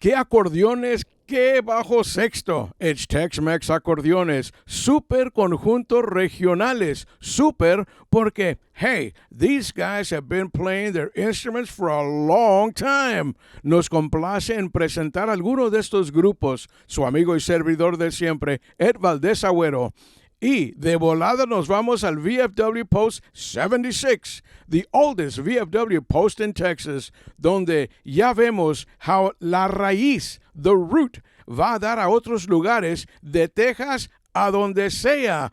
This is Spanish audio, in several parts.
qué acordeones, qué bajo sexto. It's Tex-Mex Acordeones, super conjuntos regionales, super porque, hey, these guys have been playing their instruments for a long time. Nos complace en presentar algunos de estos grupos, su amigo y servidor de siempre, Ed Valdés Agüero. Y de volada nos vamos al VFW Post 76, the oldest VFW post in Texas, donde ya vemos how la raíz, the root, va a dar a otros lugares de Texas a donde sea.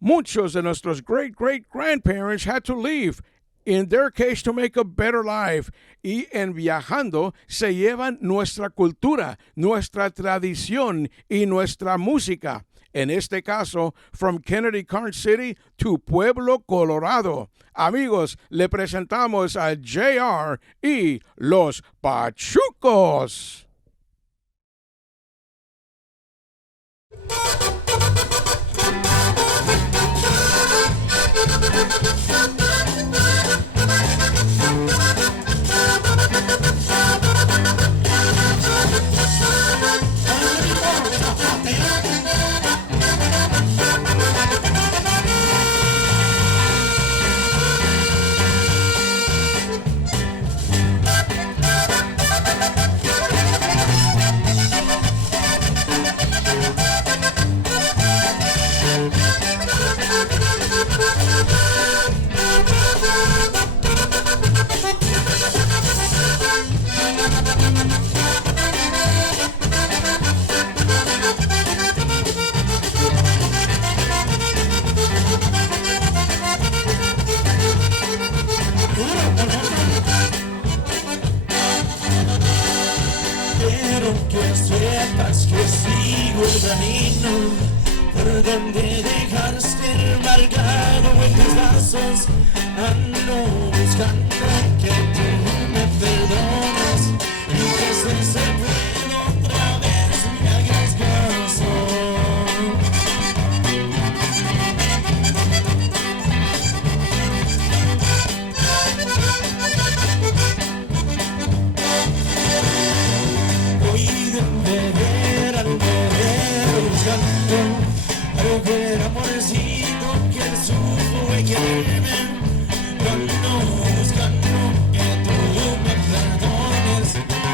Muchos de nuestros great-great-grandparents had to leave, in their case to make a better life. Y en viajando se llevan nuestra cultura, nuestra tradición y nuestra música. En este caso, from Kennedy Carn City to Pueblo, Colorado. Amigos, le presentamos a JR y Los Pachucos. Por donde dejaste embargado en tus brazos, ando buscando que tú me perdones y que se pueda otra vez me hagas caso. Voy de beber al beber buscando algo del amorcito que supo y quererme, buscando que tú me perdones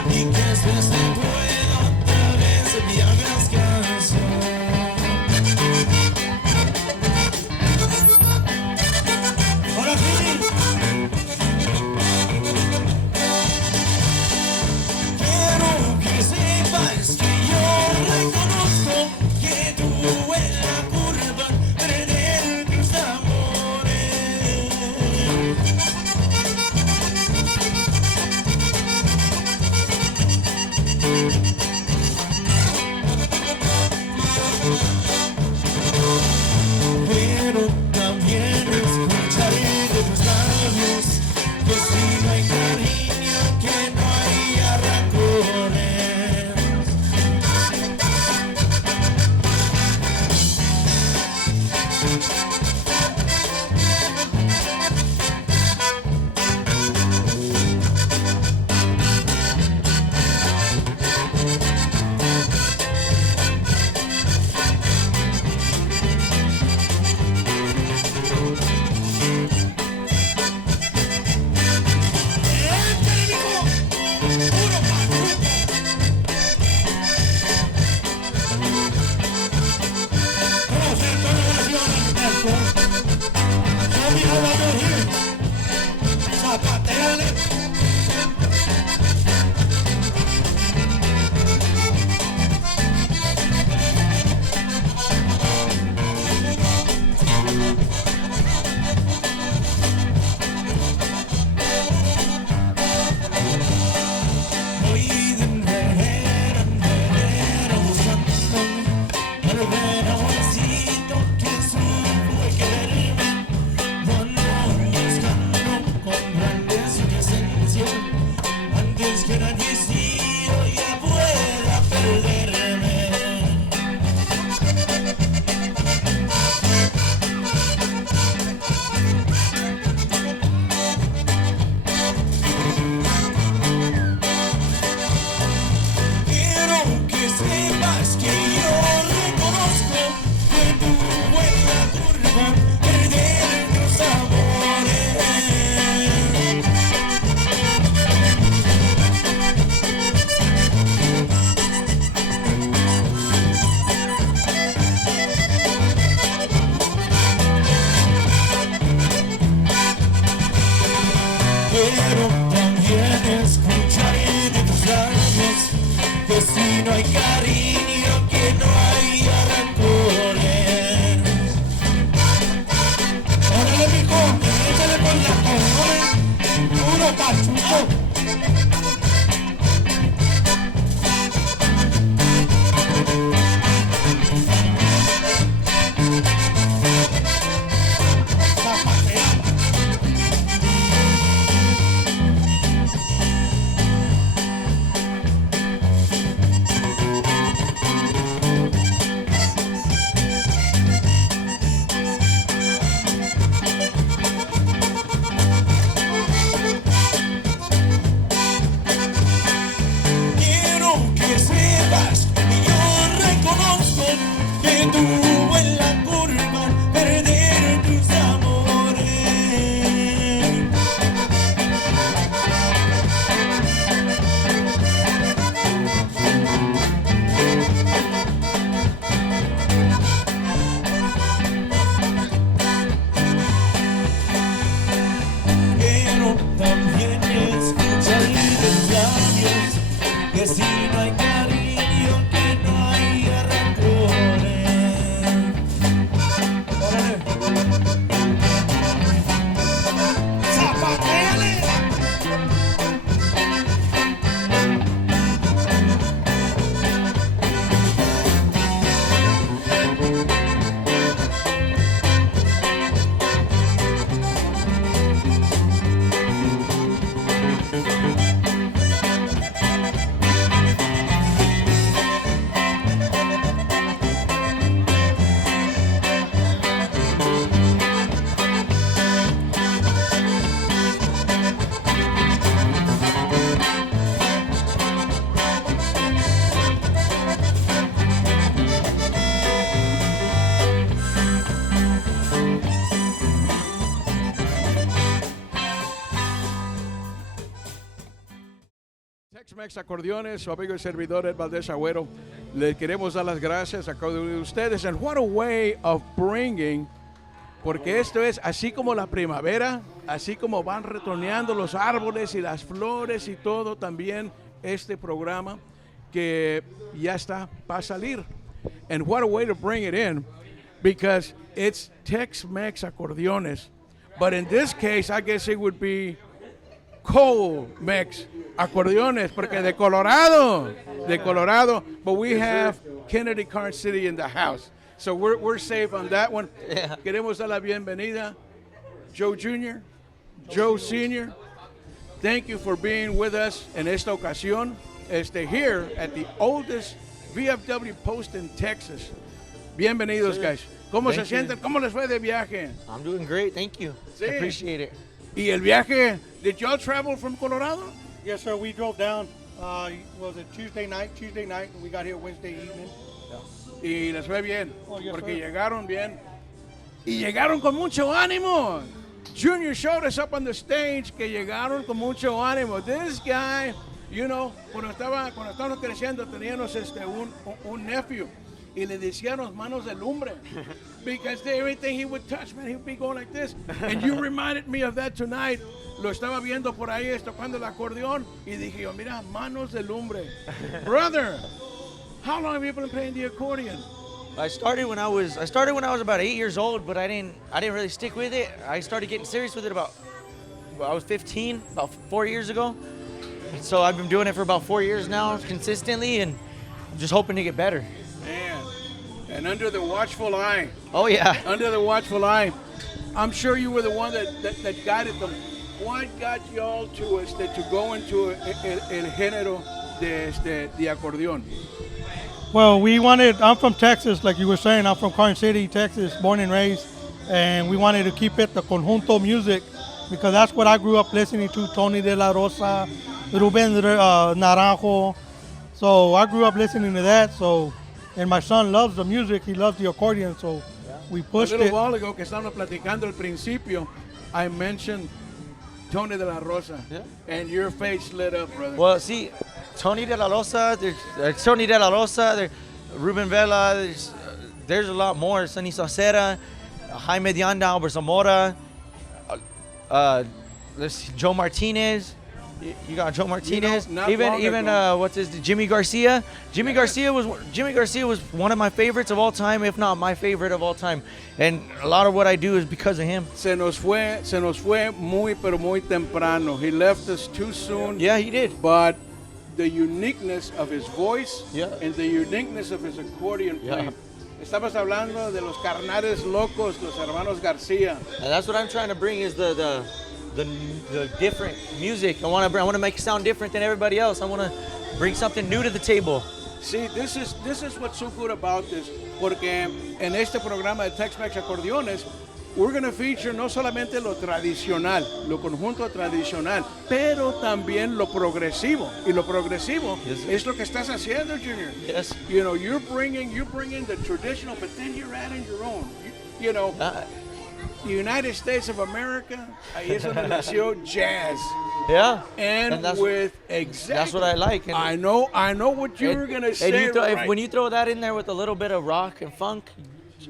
y que después te pueda otra vez me hagas caso. Ahora sí, quiero que sepas que yo reconozco que tú eres sepas que yo reconozco que tu buena curva perder tus amores. Pero también escucharé de tus labios que si no hay cariño, que no hay rencores. Órale, mijo, échale con la cojones, puro pachuco. Quiero que sepas que yo reconozco que tuvo en la curva perder tus amores. Pero también escuchar de tus labios que si no hay cariño, que no hay rencores. Órale. ¡Zapateale! Tex-Mex Acordeones, su amigo y servidor Ed Valdés Agüero. Le queremos dar las gracias a cada uno de ustedes. And what a way of bringing, porque esto es así como la primavera, así como van retoneando los árboles y las flores y todo, también este programa que ya está para salir. And what a way to bring it in, because it's Tex-Mex Acordeones. But in this case, I guess it would be Mex Acordeones, porque de Colorado, but we have Kennedy Carn City in the house. So we're safe on that one. Yeah. Queremos dar la bienvenida, Joe Jr., Joe Sr. Thank you for being with us en esta ocasión, here at the oldest VFW post in Texas. Bienvenidos, Sure. guys. ¿Cómo Thank se sienten? ¿Cómo les fue de viaje? I'm doing great, thank you. Sí. I appreciate it. ¿Y el viaje? Did y'all travel from Colorado? Yes, sir. We drove down. Was it Tuesday night, and we got here Wednesday evening. Y les fue bien, Oh, yes, porque sir. llegaron bien. Y llegaron con mucho ánimo. Junior showed us up on the stage que llegaron con mucho ánimo. This guy, cuando estábamos creciendo teníamos un nephew y le decíamos manos de lumbre because everything he would touch, man, he would be going like this. And you reminded me of that tonight. Lo estaba viendo por ahí tocando el acordeón y dije yo, mira, manos de lumbre. Brother, how long have you been playing the accordion? I started when I was about 8 years old, but I didn't really stick with it. I started getting serious with it I was 15, about 4 years ago. So I've been doing it for about 4 years now consistently, and I'm just hoping to get better. Man, and under the watchful eye, Oh yeah. I'm sure you were the one that guided them. What got y'all to go into el género de acordeón? Well, I'm from Texas, like you were saying. I'm from Carn City, Texas, born and raised. And we wanted to keep it the conjunto music because that's what I grew up listening to, Tony de la Rosa, Rubén Naranjo. So I grew up listening to that. So And my son loves the music. He loves the accordion, so we A pushed little it. while ago que estábamos platicando al principio, I mentioned Tony de la Rosa, Yeah. and your face lit up, brother. Well, see, Tony de la Rosa, Tony de la Rosa, Ruben Vela, there's a lot more. Sonny Saucera, Jaime de Anda, Albert Zamora, let's see, Joe Martinez. You got Joe Martinez. not long even ago. what's his Jimmy Garcia. Jimmy Garcia was one of my favorites of all time, if not my favorite of all time. And a lot of what I do is because of him. Se nos fue muy, pero muy temprano. He left us too soon. Yeah, he did. But the uniqueness of his voice Yeah. and the uniqueness of his accordion Yeah. playing. Estamos hablando de los carnales locos, los hermanos García. And that's what I'm trying to bring is the different music. I want to make it sound different than everybody else. I want to bring something new to the table. See, this is what's so good about this, porque en este programa de Tex-Mex Acordeones, we're going to feature no solamente lo tradicional, lo conjunto tradicional, pero también lo progresivo. Y lo progresivo Yes, sir. es lo que estás haciendo, Junior. Yes. You know, you're bringing the traditional, but then you're adding your own. You know, the United States of America, ahí es donde nació jazz. Yeah. And that's with exactly. that's what I like. And, I know what you were gonna say. And right. when you throw that in there with a little bit of rock and funk,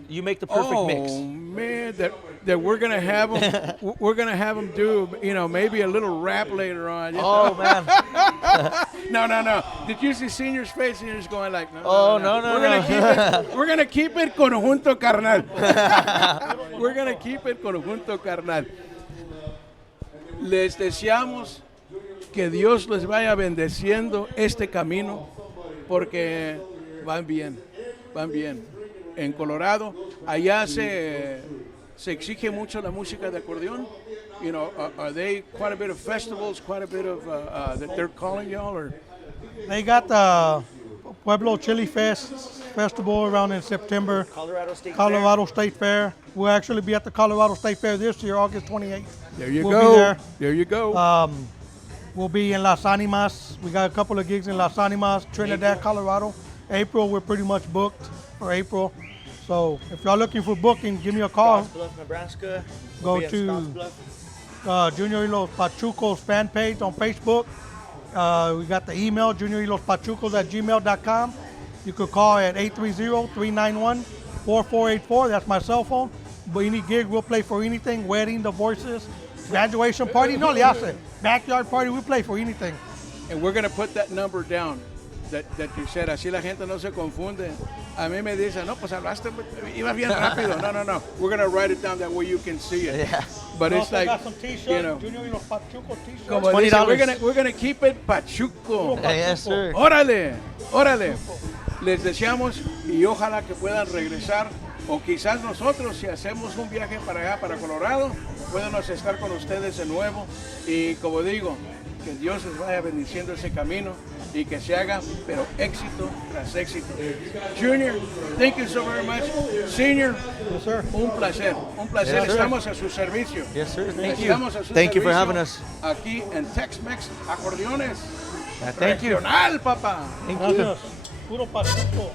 you make the perfect mix. Oh man, that we're gonna have them do, you know, maybe a little rap later on. you Oh know? man. No. Did you see Senior's face? And you're just going like, no. Oh, no. We're gonna keep it conjunto carnal. We're gonna keep it conjunto carnal. Les deseamos que Dios les vaya bendeciendo este camino, porque van bien. En Colorado, allá se exige mucho la música de acordeón. You know, are they quite a bit of festivals, quite a bit of that they're calling y'all, or? They got the Pueblo Chili Festival around in September. Colorado State Fair. We'll actually be at the Colorado State Fair this year, August 28th. There you We'll go. be there. There you go. We'll be in Las Animas. We got a couple of gigs in Las Animas, Trinidad, Colorado. April, we're pretty much booked for April. So if y'all looking for booking, give me a call. Scottsbluff, Nebraska. Go We'll be at to Scottsbluff. Junior Los Pachucos fan page on Facebook. We got the email, juniorlospachucos@gmail.com. You could call at 830-391-4484. That's my cell phone. But any gig, we'll play for anything. Wedding, divorces, graduation party. No le hace. Backyard party, we play for anything. And we're gonna put that number down that you said. Así la gente no se confunde. A mí me dicen, no, pues hablaste, ibas bien rápido. No. We're gonna write it down that way you can see it. Yeah. But We it's also like, got some t-shirts, you know, Junior Los Pachucos t-shirts. como $20. dicen, we're gonna keep it Pachuco. Yes, sir. Órale. Les deseamos y ojalá que puedan regresar, o quizás nosotros, si hacemos un viaje para allá, para Colorado, podemos estar con ustedes de nuevo. Y como digo, que Dios les vaya bendiciendo ese camino y que se haga, pero éxito tras éxito. Junior, thank you so very much. Senior, Yes, sir. un placer. Yes, sir. Estamos a su servicio. Yes, sir. Thank you. Estamos a su Thank you for servicio having us. aquí en Tex-Mex Acordeones. Thank you. Regional, papá. Thank you. Gracias. Puro Pachuco.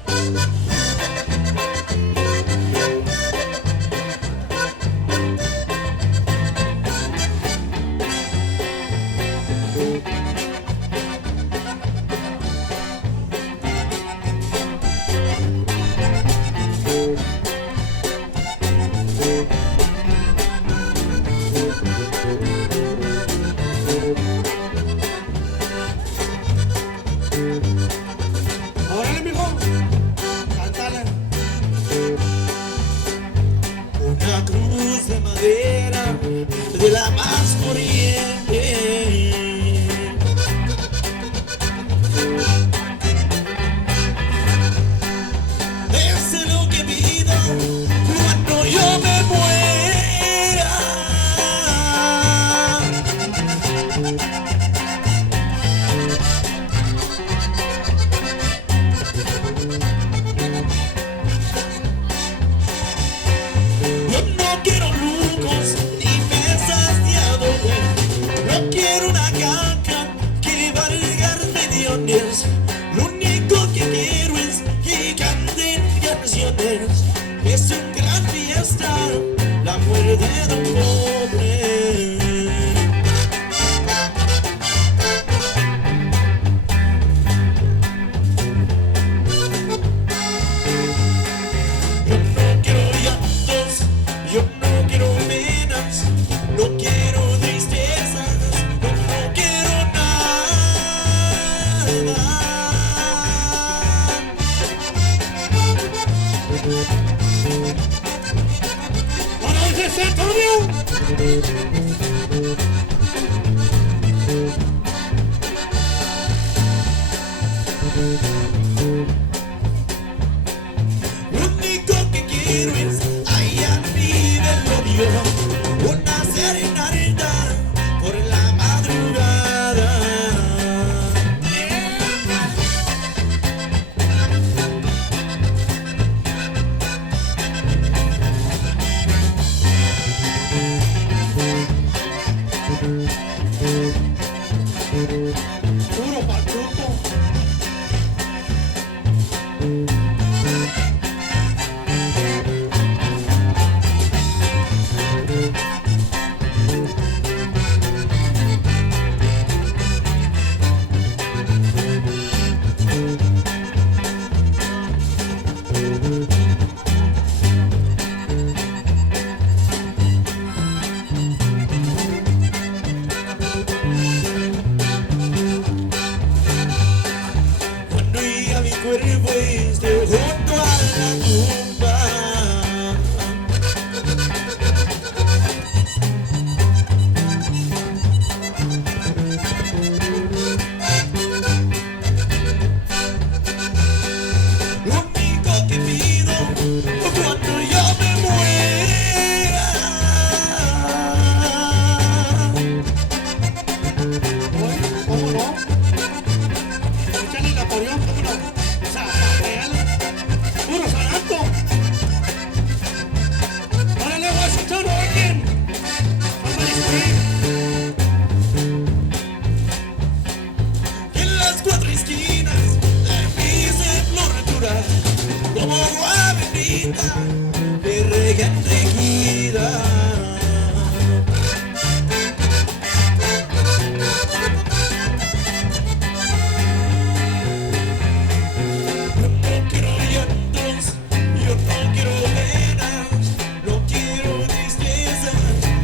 Órale, mijo, cántale. Una cruz de madera de la más corriente. Es lo que pido cuando yo me muera. Yo no quiero lujos ni mesas de canciones, es un gran fiesta, la muerte de un pobre. Yo no quiero llantos, yo no quiero penas, no quiero tristezas, no quiero nada. ¿Conoces Antonio? Lo único que quiero es allá vive el odio, una serenata por la madrugada. Puro pachuco. Cuando llega mi cuerpo esté junto a la tumba. Lo único que pido cuando yo me muera. ¿Cómo no? Échale el acordeón, ¿cómo no? Zapatealo. Puro zarato. Órale, Washington, oigan. Somebody scream. En las cuatro esquinas de mi sepultura, como agua bendita, que rega enseguida. Yo no quiero llantos, yo no quiero penas, no quiero tristeza,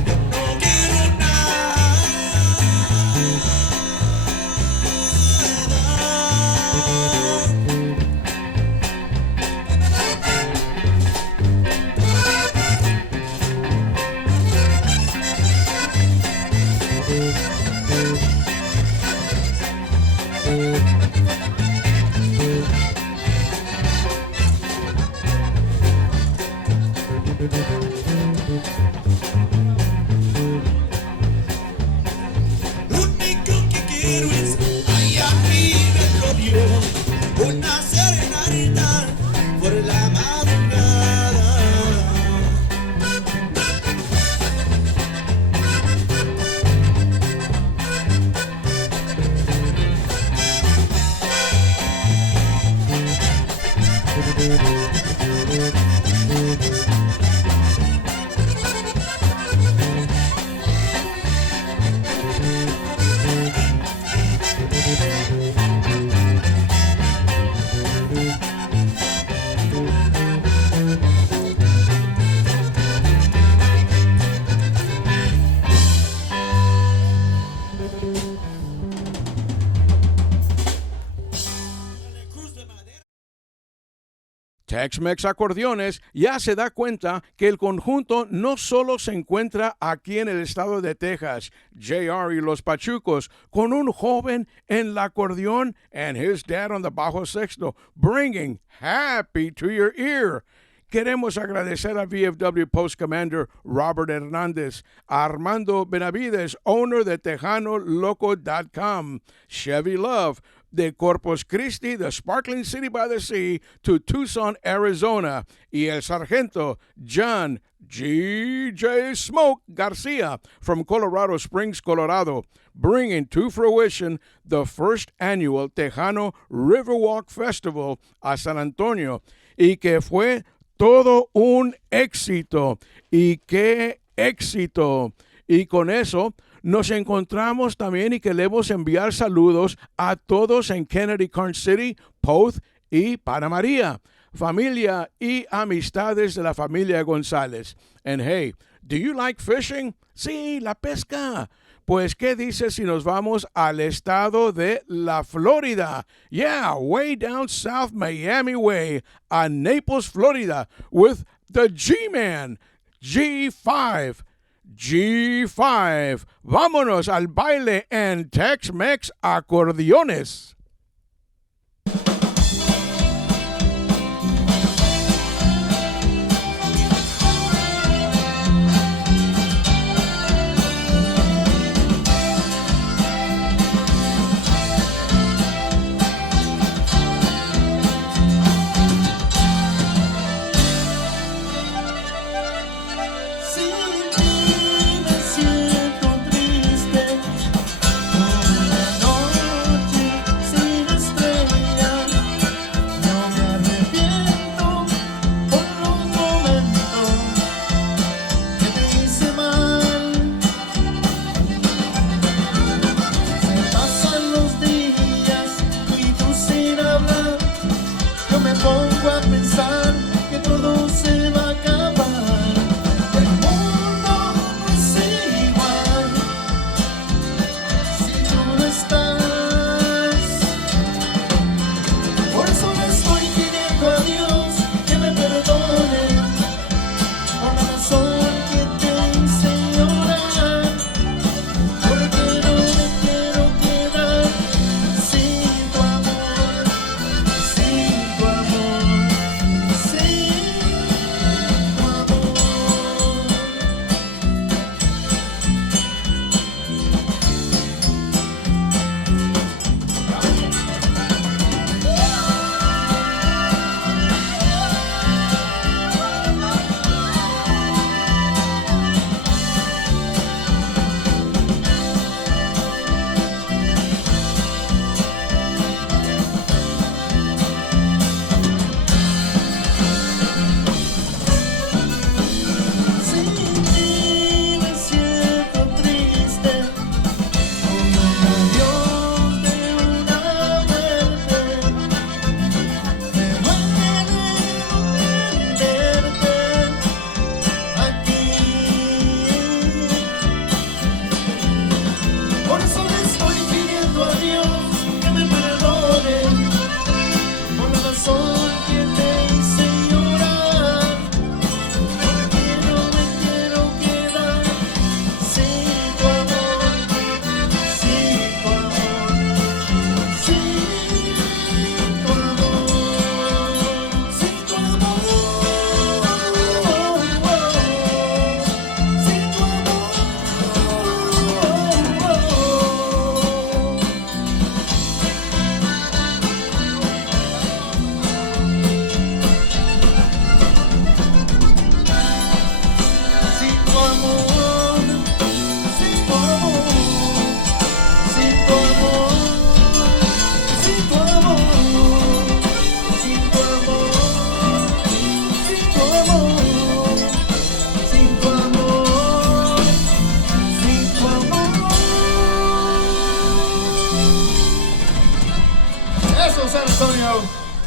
yo no quiero nada. Lo único que quiero es allá vive el odio, una serenata por la madrugada. Tex-Mex Acordeones ya se da cuenta que el conjunto no solo se encuentra aquí en el estado de Texas, JR y Los Pachucos, con un joven en la acordeón and his dad on the bajo sexto, bringing happy to your ear. Queremos agradecer a VFW Post Commander Robert Hernández, a Armando Benavides, owner de TejanoLoco.com, Chevy Love, de Corpus Christi, the sparkling city by the sea, to Tucson, Arizona, y el sargento John G.J. Smoke Garcia from Colorado Springs, Colorado, bringing to fruition the first annual Tejano Riverwalk Festival a San Antonio. y que fue todo un éxito. Y qué éxito. Y con eso nos encontramos también y queremos enviar saludos a todos en Kennedy, Carn City, Poth y Para María, familia y amistades de la familia González. And hey, do you like fishing? Sí, la pesca. Pues, ¿qué dices si nos vamos al estado de la Florida? Yeah, way down south Miami way, a Naples, Florida, with the G-Man, G5. G5. Vámonos al baile en Tex-Mex Acordeones.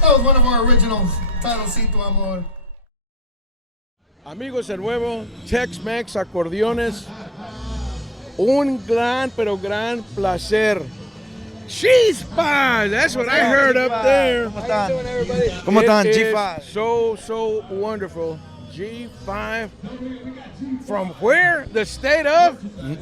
That was one of our originals, titled Si Tu Amor. Amigos de nuevo, Tex-Mex Acordeones, un gran pero gran placer. Chispas! That's what I heard up there. ¿Cómo están? ¿Cómo están, G5? So wonderful. G5 from where? The state of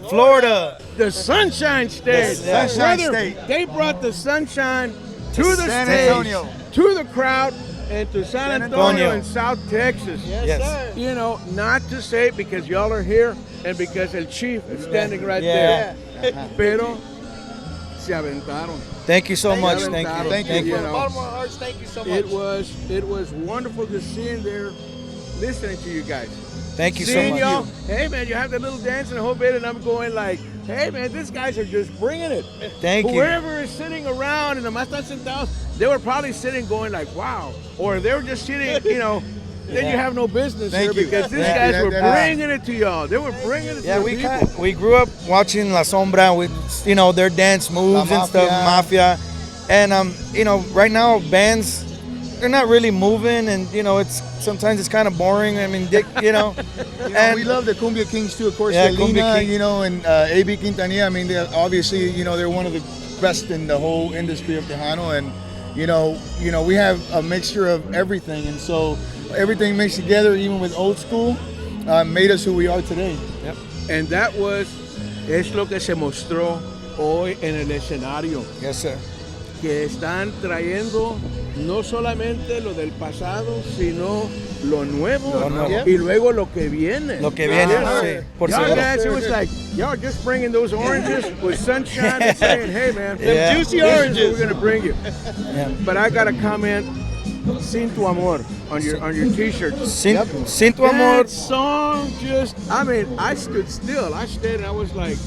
Florida. The Sunshine State. The Sunshine Brother, State. They brought the sunshine to the San stage, Antonio. to the crowd, and to San Antonio in South Texas. Yes. You know, not to say because y'all are here and because el chief is standing right there. Pero se aventaron. Thank you so much. Se Thank aventaron. you. Thank you. You From the know, bottom of our hearts, thank you so much. it was wonderful to see in there listening to you guys. Thank you so Seeing much. y'all, hey man, you have that little dance and a whole bit, and I'm going like, hey man, these guys are just bringing it. Thank you. Whoever is sitting around and nomás están sentados, they were probably sitting going like, wow. Or they were just sitting, you know, then you have no business Thank here you. because these Yeah, guys were yeah. bringing it to y'all. They were bringing it to the people. we grew up watching La Sombra with, you know, their dance moves La and stuff, Mafia. And, you know, right now bands, they're not really moving and, you know, sometimes it's kind of boring. I mean, you know. And we love the Cumbia Kings too, of course. Yeah, Selena, Cumbia King. you know, and A.B. Quintanilla. I mean, obviously, you know, they're one of the best in the whole industry of Tejano, and you know, we have a mixture of everything, and so everything mixed together, even with old school, made us who we are today. Yep. And that es lo que se mostró hoy en el escenario. Yes, sir. Que están trayendo no solamente lo del pasado, sino lo nuevo, Lo nuevo. y luego lo que viene. Lo que viene, sí, por Y'all seguro. guys, it was like, y'all just bringing those oranges with sunshine and saying, hey man, Yeah. juicy oranges, we're gonna bring you. Yeah. But I gotta comment, Sin Tu Amor on your t-shirt. Sin Tu Amor. That song just, I mean, I stood still. I stayed and I was like,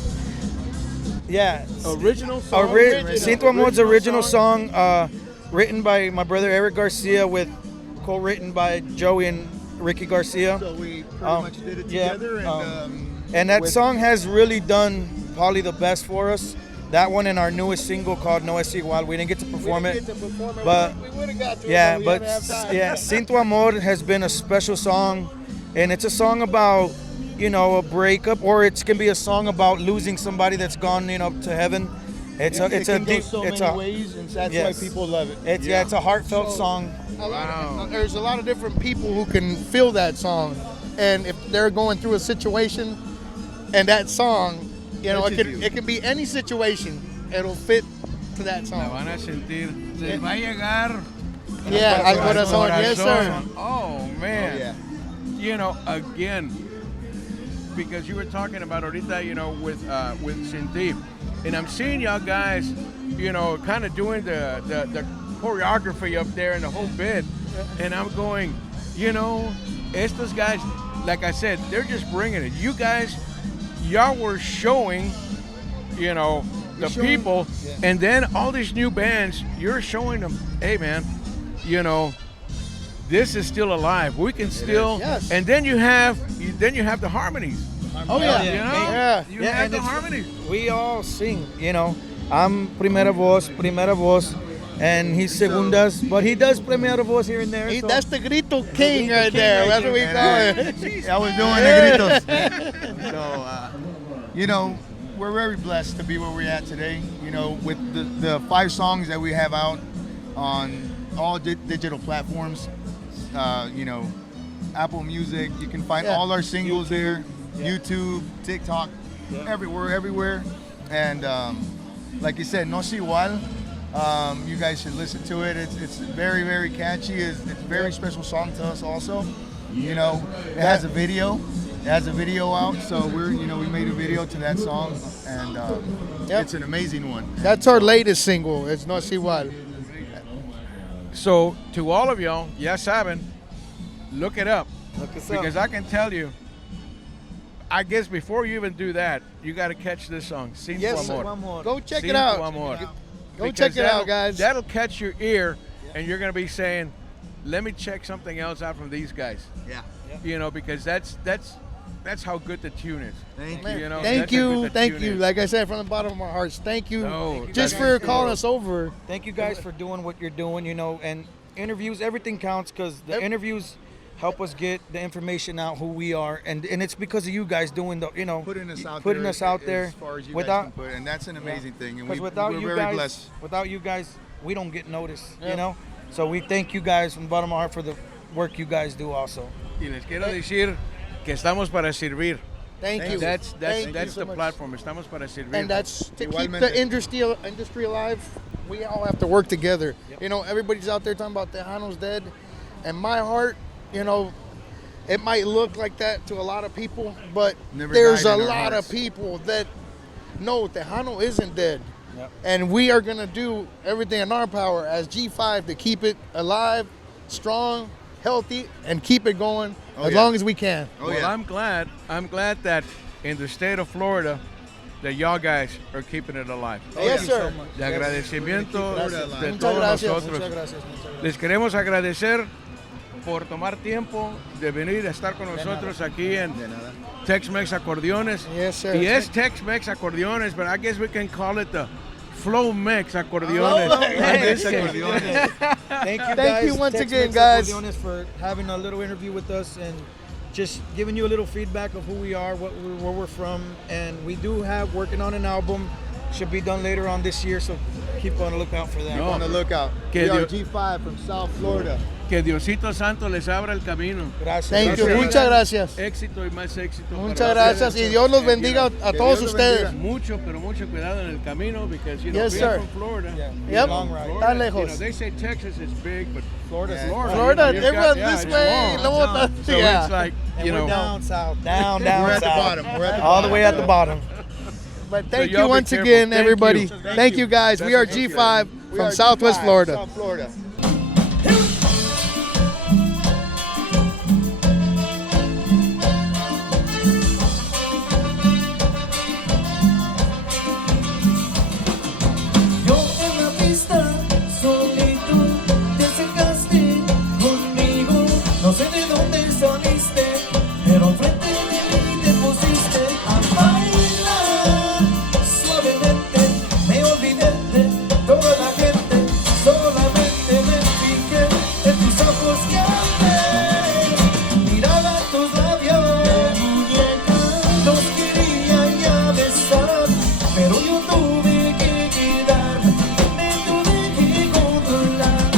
Yeah. original song. Sin Tu Amor's original song, written by my brother Eric Garcia, with co-written by Joey and Ricky Garcia. So we pretty much did it yeah, together, and that with- song has really done probably the best for us. That one and our newest single called No Es Igual. We didn't get to perform it, but we would have got to yeah, it, but we didn't have time. yeah, Sin Tu Amor has been a special song, and it's a song about, you know, a breakup, or it can be a song about losing somebody that's gone, you know, to heaven. It's a It can go deep, so it's many a ways, and that's yes. why people love it. it's a heartfelt song. There's a lot of different people who can feel that song, and if they're going through a situation, and that song, you know, it can be any situation. It'll fit to that La song. van a sentir. Les va a llegar. Yeah, al al corazón. Yes, sir. corazón. Oh man. Oh, yeah. You know, again, because you were talking about ahorita, you know, with Cindy, and I'm seeing y'all guys, you know, kind of doing the choreography up there and the whole bit, and I'm going, you know, estos guys, like I said, they're just bringing it. You guys, y'all were showing, you know, the people, and then all these new bands, you're showing them, hey man, you know, this is still alive. We can still, Yes. and then you have the harmonies. Oh yeah, You know, yeah. you have and the it's- harmonies. We all sing, you know. I'm primera voz, and he's segundas, but he does primera voz here and there. so- That's the grito king right there. That's what we call it. I was doing the gritos. So, you know, we're very blessed to be where we're at today. You know, with the 5 songs that we have out on all digital platforms. You know, Apple Music. You can find all our singles there. YouTube, TikTok, everywhere. And like you said, No Es Igual. You guys should listen to it. It's very, very catchy. It's a very special song to us also. You know, it has a video. It has a video out, so we made a video to that song, and it's an amazing one. That's our latest single. It's No Es Igual. So to all of y'all, ya saben, look it up. Look us up. Because I can tell you, I guess before you even do that, you got to catch this song, Sin Tu Yes, sir. Amor. Go check Sin it Tu out. Amor. Go Because check it out, that'll- guys. That'll catch your ear, and you're going to be saying, let me check something else out from these guys. Yeah. You know, because that's how good the tune is. Thank Man, You know, thank that's how you, good the thank tune you. is. Like I said, from the bottom of our hearts, thank you, No, just thank for calling us over. Thank you guys for doing what you're doing, you know, and interviews, everything counts, because the interviews help us get the information out who we are, and it's because of you guys doing the, you know, Putting us out putting there, us out there as far as you without, guys can put, and that's an amazing thing. And because we're you very guys, blessed. without you guys, we don't get noticed, you know. So we thank you guys from the bottom of our heart for the work you guys do also. Y les quiero decir que estamos para servir. Thank you. That's Thank you that's so the much. platform. Estamos para servir. And that's to keep Igualmente. the industry alive. We all have to work together. You know, everybody's out there talking about Tejano's dead. And my heart, you know, it might look like that to a lot of people, but Never there's a died in our lot hearts. of people that know Tejano isn't dead. Yep. And we are going to do everything in our power as G5 to keep it alive, strong, healthy, and keep it going as yeah. long as we can. Oh Well, yeah. I'm glad that in the state of Florida, that y'all guys are keeping it alive. Yes, sir. De agradecimiento de Muchas todos gracias. nosotros. Muchas gracias. Les queremos agradecer por tomar tiempo de venir a estar con nosotros aquí en Tex-Mex Acordeones. Yes, sir. Y es Tex-Mex Acordeones, but I guess we can call it the Flow-Mex Acordeones. Flow-Mex. Thank you, Thank guys. you once Tex-Mex again, guys. Acordeones, for having a little interview with us and just giving you a little feedback of who we are, where we're from, and we do have working on an album. Should be done later on this year, so keep on the lookout for that. No. On the lookout. Que We are Dios- G5 from South Florida. Que Diosito Santo les abra el camino. Gracias. Thank you. Gracias. Muchas gracias. Éxito y más éxito. Muchas para gracias. ustedes. Y Dios los bendiga a Que todos Dios los ustedes. bendiga. Mucho, pero mucho cuidado en el camino, because, you know, Yes, being sir. from Florida. Yeah. Yep. Long ride. Tan You lejos. know, they say Texas is big, but Florida's Florida, Florida, you know, you've everyone's got- this it's way. long. Luego So yeah. it's like, And you we're know, down south, down We're at the south. bottom. We're at the All bottom. the way at the bottom. But thank y'all you be once careful. again, Thank everybody. you. Thank you, guys. We are G5 We from are Southwest G5, Florida. South Florida. Yo en la pista, solito, te acercaste conmigo. No sé de dónde saliste, pero frente de mí te pusiste a bailar. Suavemente me olvidé de toda la gente, solamente me fijé en tus ojos que amé. Miraba tus labios, muñeca, los quería ya besar, pero yo tuve que quedarme, me tuve que controlar.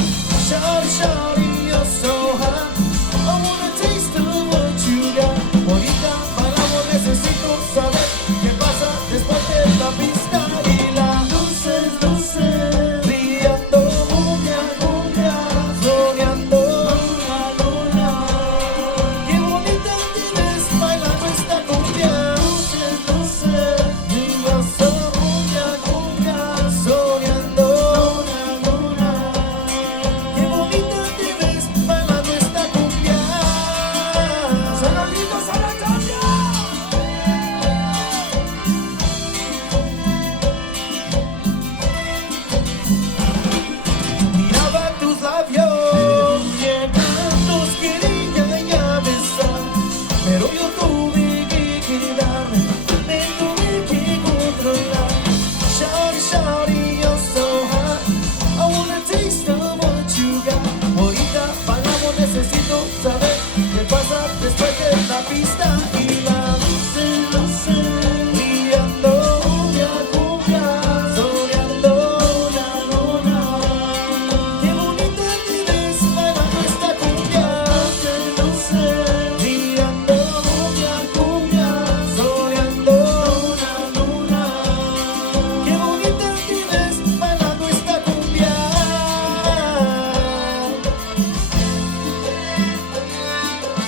Shawty, shawty, you're so hot, I wanna taste of what you got. Ahorita paramos, necesito saber qué pasa después de la pista y las luces, luces, brillando, cumbia, cumbia, soñando, luna, luna. Qué bonita te ves bailando esta cumbia. Luces, luces, brillando, cumbia, cumbia, soñando, luna, luna. Qué bonita te ves bailando esta cumbia. Sonolito, sonolito. Miraba tus labios, los quería ya besar, pero yo tuve que quedarme, me tuve que controlar. Shawty, shawty, you're so hot, I wanna taste of what you got. Ahorita paramos, necesito saber qué pasa después de la pista y la luces, luces, brillando, cumbia, cumbia, soñando, la luna. Qué bonita te ves bailando esta cumbia. Luces, luces, brillando, cumbia, cumbia, soñando, la luna. Qué bonita te ves bailando esta cumbia.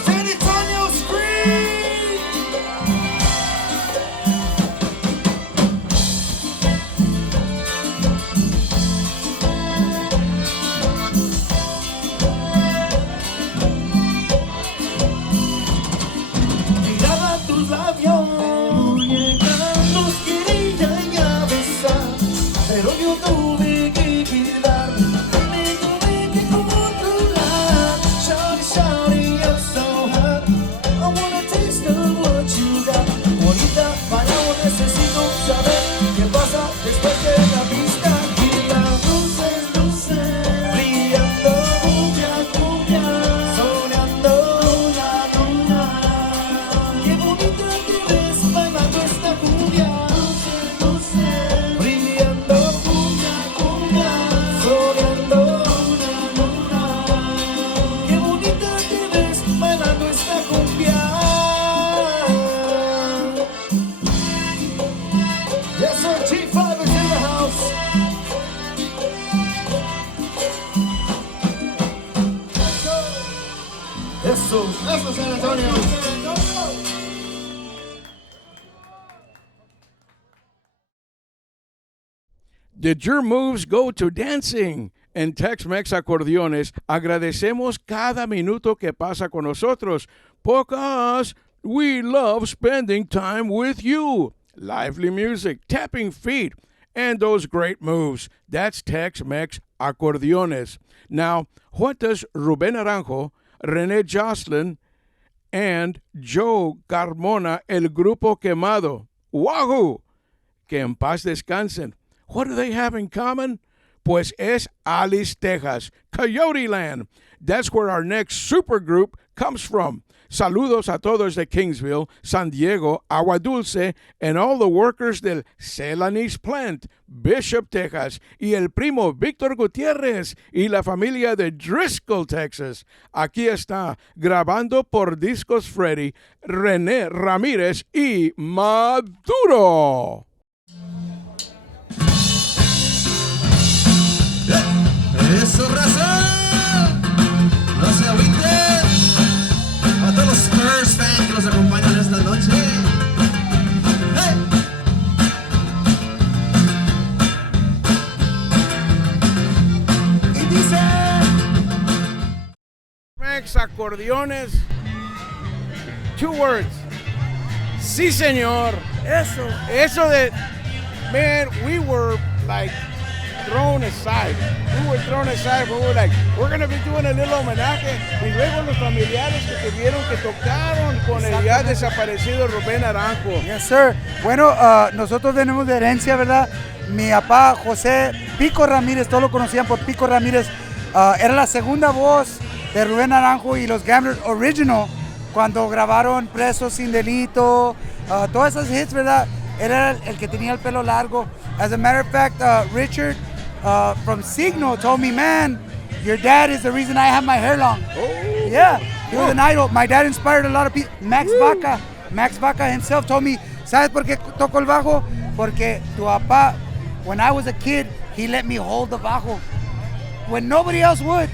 San Antonio Scream. Miraba tus labios, muñeca, los quería ya besar, pero yo tuve que quedarme, me tuve que controlar. Shawty, shawty, you're so hot, I wanna taste of what you got. Ahorita paramos, necesito saber qué pasa después de la pista y las luces, luces, brillando, cumbia, cumbia, soñando, la luna. Qué bonita te ves bailando esta cumbia. Luces, luces, brillando, cumbia, cumbia, soñando, la luna. Qué bonita te ves bailando esta cumbia. Yes, sir, G5 is in the house. Eso, San Antonio. Did your moves go to dancing? En Tex-Mex Acordeones agradecemos cada minuto que pasa con nosotros, because we love spending time with you. lively music, tapping feet, and those great moves. That's Tex-Mex Acordeones. Now, what does Rubén Naranjo, René Jocelyn, and Joe Carmona, el Grupo Quemado, Wahoo, que en paz descansen, what do they have in common? Pues es Alice, Texas, Coyote Land. That's where our next supergroup comes from. Saludos a todos de Kingsville, San Diego, Agua Dulce, and all the workers del Celanese plant, Bishop, Texas, y el primo Víctor Gutiérrez y la familia de Driscoll, Texas. Aquí está, grabando por Discos Freddy, René Ramírez y Maduro. Eso, raza, no se agüiten. A todos los Spurs fans que nos acompañan esta noche. ¡Hey! Y dice: Mex Acordeones. 2 words. Sí, señor. Eso de, man, we were like thrown aside. We were thrown aside, but we were like, we're going to be doing a little homenaje. Y luego los familiares que tuvieron que tocaron con el ya desaparecido Rubén Naranjo. Yes, sir. Bueno, nosotros venimos de herencia, ¿verdad? Mi papá, José Pico Ramírez, todos lo conocían por Pico Ramírez, era la segunda voz de Rubén Naranjo y los Gamblers Original cuando grabaron Presos sin Delito, todas esas hits, ¿verdad? Era el que tenía el pelo largo. As a matter of fact, Richard from Signal told me, man, your dad is the reason I have my hair long. Oh. Yeah, he was an idol. My dad inspired a lot of people. Max Vaca himself told me, ¿sabes por qué toco el bajo? Porque tu papá, when I was a kid, he let me hold the bajo when nobody else would.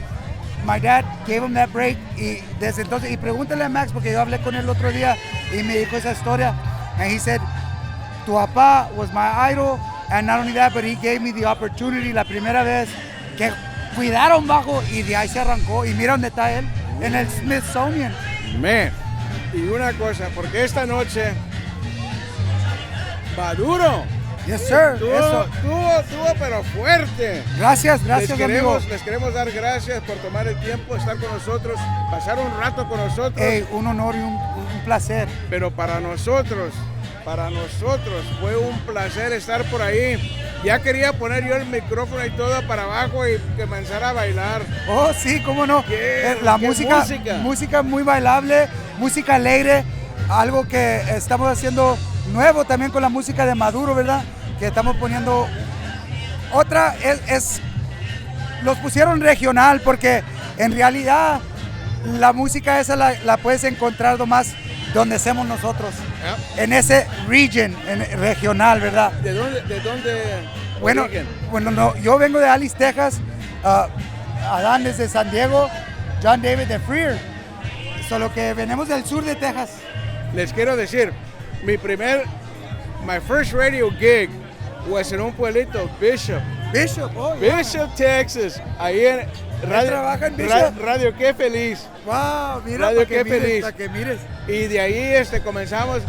My dad gave him that break y desde entonces, y pregúntale a Max porque yo hablé con él el otro día y me dijo esa historia. And he said, tu papá was my idol, and not only that, but he gave me the opportunity la primera vez que cuidaron bajo y de ahí se arrancó. Y mira dónde está él, en el Smithsonian. Man, y una cosa, porque esta noche, Maduro. Yes, sir. Tuvo, pero fuerte. Gracias, amigo. Les queremos dar gracias por tomar el tiempo, estar con nosotros, pasar un rato con nosotros. Hey, un honor y un placer. Pero para nosotros fue un placer estar por ahí. Ya quería poner yo el micrófono y todo para abajo y comenzar a bailar. Oh, sí, cómo no. La música muy bailable, música alegre, algo que estamos haciendo nuevo también con la música de Maduro, ¿verdad? Que estamos poniendo otra, los pusieron regional porque en realidad la música esa la puedes encontrar nomás donde hacemos nosotros, en ese region, regional, ¿verdad? ¿De dónde? Bueno, no, yo vengo de Alice, Texas, Adán desde San Diego, John David de Freer, solo que venimos del sur de Texas. Les quiero decir, my first radio gig was en un pueblito, Bishop, Texas, ahí en Radio Qué Feliz. Wow, mira, Radio Qué Feliz. Para que mires. Y de ahí comenzamos,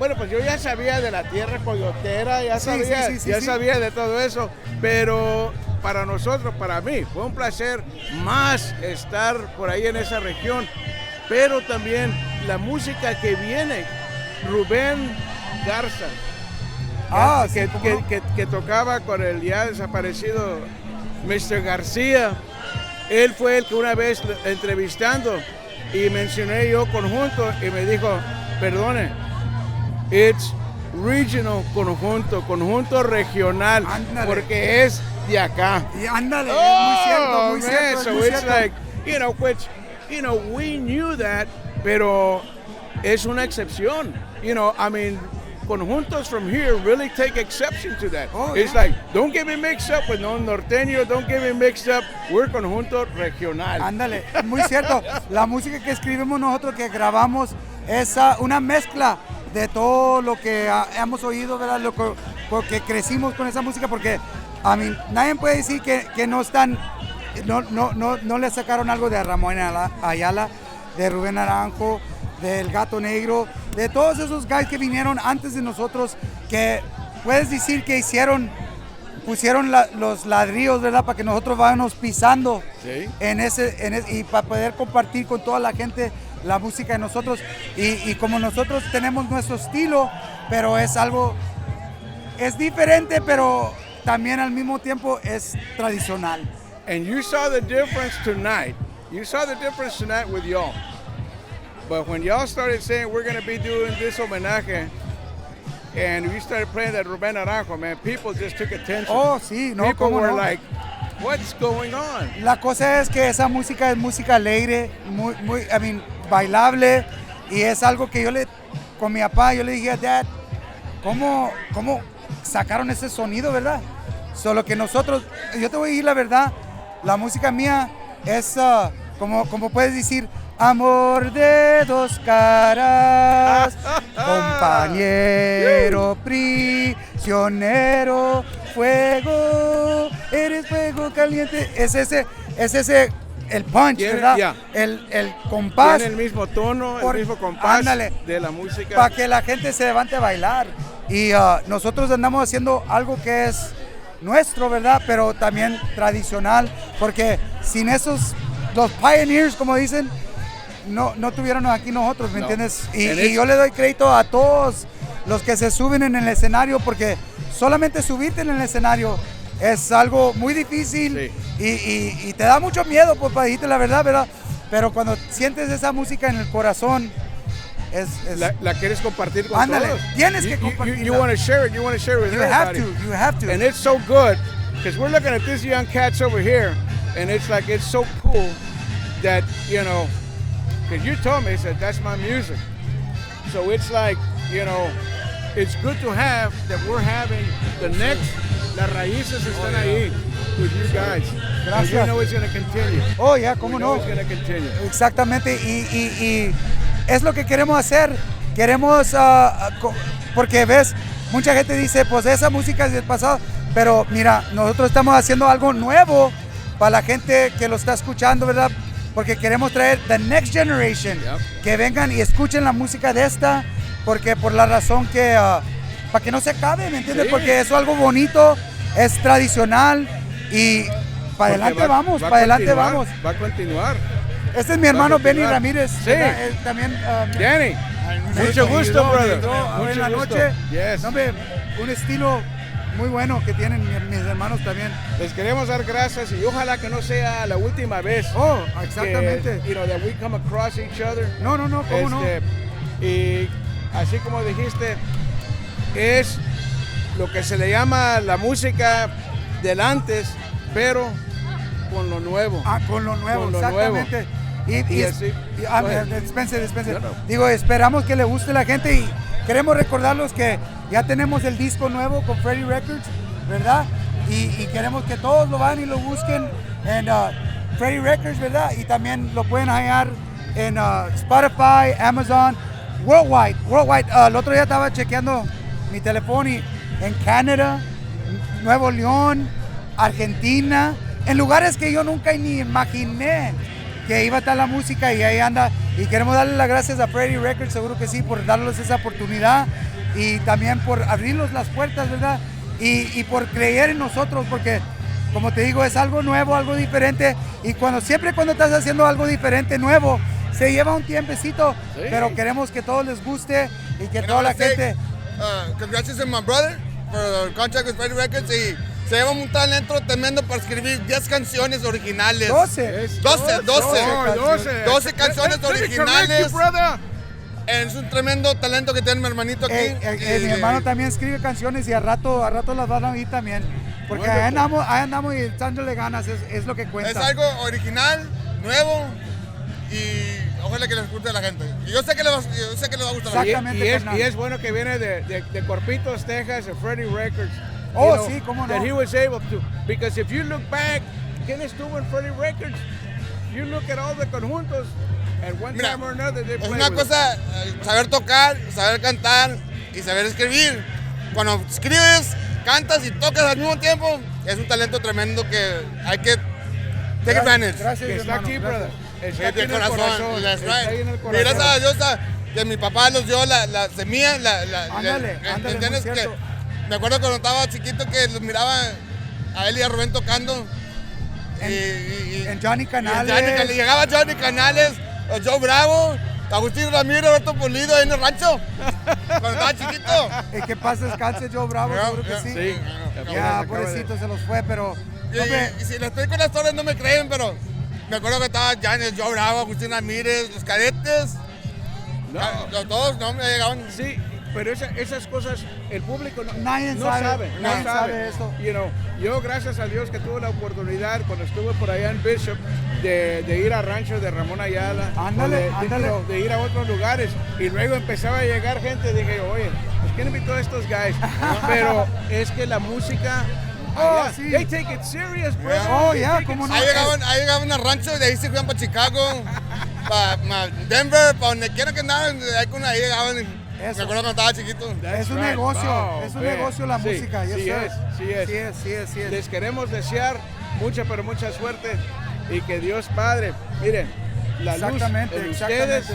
bueno, pues yo ya sabía de la tierra coyotera, ya sabía de todo eso, pero para nosotros, para mí, fue un placer más estar por ahí en esa región, pero también la música que viene, Rubén Garza, que tocaba con el ya desaparecido Mr. García. Él fue el que una vez entrevistando y mencioné yo conjunto y me dijo, perdone, it's regional conjunto regional, ándale, porque es de acá. Y ándale, muy cierto. So it's like, we knew that, pero es una excepción. I mean, conjuntos from here really take exception to that. It's like, don't get me mixed up with no norteño, don't get me mixed up, we're conjunto regional. Ándale, muy cierto. La música que escribimos nosotros, que grabamos, es una mezcla de todo lo que hemos oído, ¿verdad? Porque crecimos con esa música, porque nadie puede decir que no están, no le sacaron algo de Ramón Ayala, de Rubén Naranjo, del Gato Negro, de todos esos guys que vinieron antes de nosotros, que puedes decir que pusieron los ladrillos, ¿verdad? Para que nosotros vayamos pisando y para poder compartir con toda la gente la música de nosotros. Y como nosotros tenemos nuestro estilo, pero es diferente, pero también al mismo tiempo es tradicional. And you saw the difference tonight. You saw the difference tonight with y'all. But when y'all started saying we're going to be doing this homenaje, and we started playing that Rubén Naranjo, man, people just took attention. Oh, sí, no, people cómo were no. like, what's going on? La cosa es que esa música es música alegre, bailable, y es algo que con mi papá, yo le dije a Dad, ¿cómo sacaron ese sonido, verdad? Solo que nosotros, yo te voy a decir la verdad, la música mía es, como puedes decir, amor de dos caras, compañero, prisionero, fuego, eres fuego caliente. Es ese el punch, ¿verdad? Yeah. El compás. Tiene el mismo tono, el mismo compás ándale, de la música. para que la gente se levante a bailar. Y nosotros andamos haciendo algo que es nuestro, ¿verdad? Pero también tradicional, porque sin los pioneers, como dicen, no tuviéramos aquí nosotros, ¿me entiendes? Y yo le doy crédito a todos los que se suben en el escenario, porque solamente subirte en el escenario es algo muy difícil y te da mucho miedo, pues, para decirte la verdad, ¿verdad? Pero cuando sientes esa música en el corazón, la quieres compartir con ándale, todos. tienes que compartirla. You want to share it. You want to share it with everybody. You have to. And it's so good because we're looking at these young cats over here, and it's so cool that, you know, because you told me, said that's my music. So it's like, you know, it's good to have that we're having the next, las raíces están ahí with you guys. Gracias. And we know it's going to continue. Oh, yeah, cómo no. It's going to continue. Exactamente, y es lo que queremos hacer. Queremos, porque ves, mucha gente dice, pues esa música es del pasado, pero mira, nosotros estamos haciendo algo nuevo para la gente que lo está escuchando, ¿verdad? Porque queremos traer the next generation, que vengan y escuchen la música de esta, porque por la razón que, para que no se acabe, ¿me entiendes? Porque eso es algo bonito, es tradicional y para adelante vamos, para adelante vamos. Va a continuar. Este es mi hermano Benny Ramírez. Sí. También. Danny, mucho gusto, brother. Hoy en la Mucho gusto. noche. Yes. No, hombre, un estilo muy bueno que tienen mis hermanos también. Les queremos dar gracias y ojalá que no sea la última vez. Oh, exactamente. Que, you know, that we come across each other. No, cómo no. Y así como dijiste, es lo que se le llama la música del antes, pero con lo nuevo. Con lo nuevo, Con lo exactamente. nuevo. Y así. dispense. No. Digo, esperamos que le guste a la gente y queremos recordarlos que ya tenemos el disco nuevo con Freddie Records, ¿verdad? Y queremos que todos lo van y lo busquen en Freddie Records, ¿verdad? Y también lo pueden hallar en Spotify, Amazon, worldwide. El otro día estaba chequeando mi teléfono y en Canadá, Nuevo León, Argentina, en lugares que yo nunca ni imaginé que iba a estar la música, y ahí anda. Y queremos darle las gracias a Freddie Records, seguro que sí, por darles esa oportunidad y también por abrirnos las puertas, ¿verdad? Y por creer en nosotros, porque como te digo, es algo nuevo, algo diferente, y siempre cuando estás haciendo algo diferente, nuevo, se lleva un tiempecito, pero queremos que todos les guste y que toda la gente... Congratulations to my brother for the contract with Freddie Records, y se lleva un talento tremendo para escribir 10 canciones originales. 12 canciones originales. Es un tremendo talento que tiene mi hermanito aquí. Mi hermano también escribe canciones y a rato las van a oír también. Porque ahí andamos y echándole ganas, es lo que cuenta. Es algo original, nuevo, y ojalá que les guste a la gente. Y yo sé que les va a gustar. Exactamente. Y es bueno que viene de Corpitos, Texas, de Freddie Records. Oh, sí, cómo no. That he was able to. Because if you look back, ¿quién estuvo en Freddie Records? You look at all the conjuntos, and one time or another they play. Es una cosa saber tocar, saber cantar y saber escribir. Cuando escribes, cantas y tocas al mismo tiempo, es un talento tremendo que hay que take advantage. Gracias, que está hermano, aquí, gracias. brother. Está aquí en el corazón. corazón. That's Está ahí right. en el Y corazón. gracias a Dios que mi papá nos dio la semilla, Ándale, muy ¿entiendes? Que cierto. me acuerdo cuando estaba chiquito que los miraba a él y a Rubén tocando. En Johnny Canales. Llegaba Johnny Canales, Joe Bravo, Agustín Ramírez, Roberto Pulido ahí en el rancho, cuando estaba chiquito. ¿Y qué pasa? Descanse Joe Bravo, seguro que sí. Sí. Ya, pobrecito, se los fue, pero... Y si les estoy con las historias no me creen, pero me acuerdo que estaba Janes, Joe Bravo, Agustín Ramírez, los cadetes. No. Todos no me llegaban. Sí, pero esas cosas el público no Nadie sabe eso. You know, yo gracias a Dios que tuve la oportunidad cuando estuve por allá en Bishop de ir a rancho de Ramón Ayala, Ándale. de ir a otros lugares y luego empezaba a llegar gente, dije, oye, pues ¿quién invitó a estos guys? Pero es que la música, sí. they take it serious, bro. Oh, yeah, cómo no. Ahí llegaban al rancho y de ahí se iban para Chicago, para Denver, para donde quiera que andaban, ahí llegaban. Me acuerdo cuando estaba chiquito. Es un negocio, es un negocio la música. Sí es. Sí es. Les queremos desear mucha, pero mucha suerte y que Dios Padre, miren, la luz en ustedes,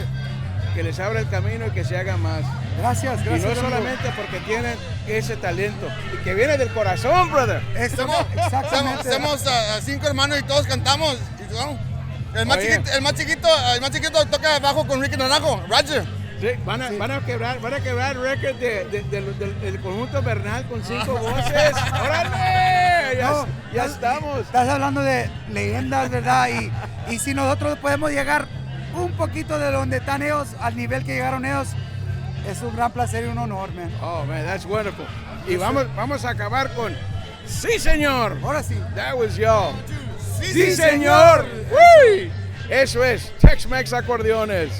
que les abra el camino y que se haga más. Gracias. Y no solamente porque tienen ese talento, y que viene del corazón, brother. Somos 5 hermanos y todos cantamos. El más chiquito toca bajo con Ricky Naranjo, Roger. Sí, van a quebrar el récord del conjunto Bernal con 5 voces. ¡Órale! Ya estamos. Estás hablando de leyendas, ¿verdad? Y si nosotros podemos llegar un poquito de donde están ellos, al nivel que llegaron ellos, es un gran placer y un honor, man. Oh, man, that's wonderful. Y vamos a acabar con ¡Sí, señor! Ahora sí. That was y'all. ¡Sí, señor! ¡Uy! Eso es Tex-Mex Acordeones.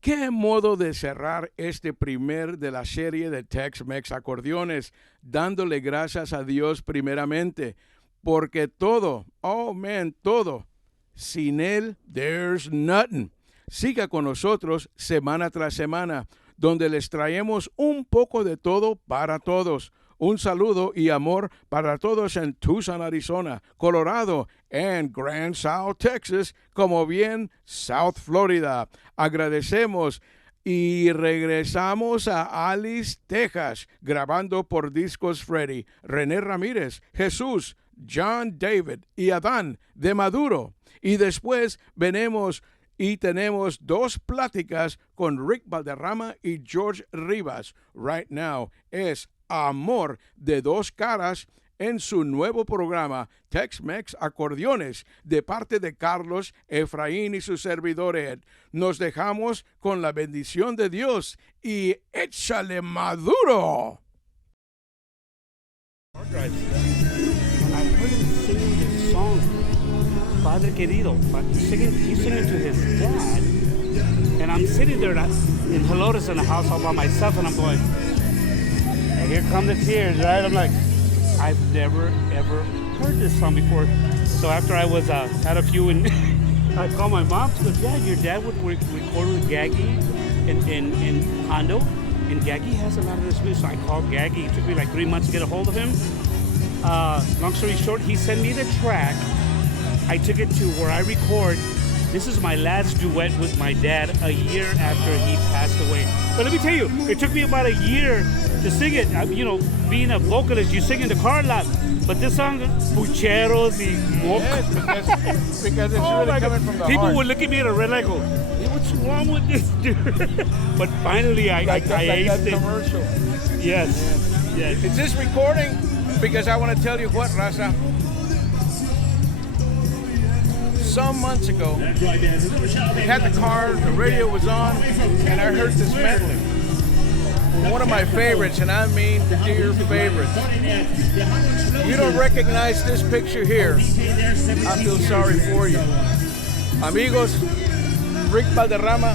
Qué modo de cerrar este primer de la serie de Tex-Mex Acordeones, dándole gracias a Dios primeramente, porque todo, oh man, todo Sin Él, there's nothing. Siga con nosotros semana tras semana, donde les traemos un poco de todo para todos. Un saludo y amor para todos en Tucson, Arizona, Colorado, and Grand South, Texas, como bien South Florida. Agradecemos y regresamos a Alice, Texas, grabando por Discos Freddy, René Ramírez, Jesús, John David y Adán de Maduro. Y después venimos y tenemos 2 pláticas con Rick Balderama y George Rivas. Right now es Amor de 2 caras en su nuevo programa Tex-Mex Acordeones de parte de Carlos, Efraín y su servidor Ed. Nos dejamos con la bendición de Dios y échale Maduro. I heard him singing this song, Padre Querido. He's singing to his dad. And I'm sitting there in Helotes in the house all by myself, and I'm going, and here come the tears, right? I'm like, I've never, ever heard this song before. So after I was had a few, and I called my mom. She goes, yeah, your dad would record with Gaggy in Hondo. And Gaggy has a lot of this music, so I called Gaggy. It took me like 3 months to get a hold of him. Long story short, he sent me the track. I took it to where I record. This is my last duet with my dad a year after he passed away. But let me tell you, it took me about a year to sing it. You know, being a vocalist, you sing in the car a lot. But this song, Pucheros y Because it's really coming from the people heart. would look at me at a red light go, hey, what's wrong with this dude? But finally, I aced it. Commercial. Yes, yes. Is this recording? Because I want to tell you what, Raza. Some months ago, we had the car, the radio was on, and I heard this medley. One of my favorites, and I mean dear favorites. You don't recognize this picture here, I feel sorry for you. Amigos, Rick Balderama,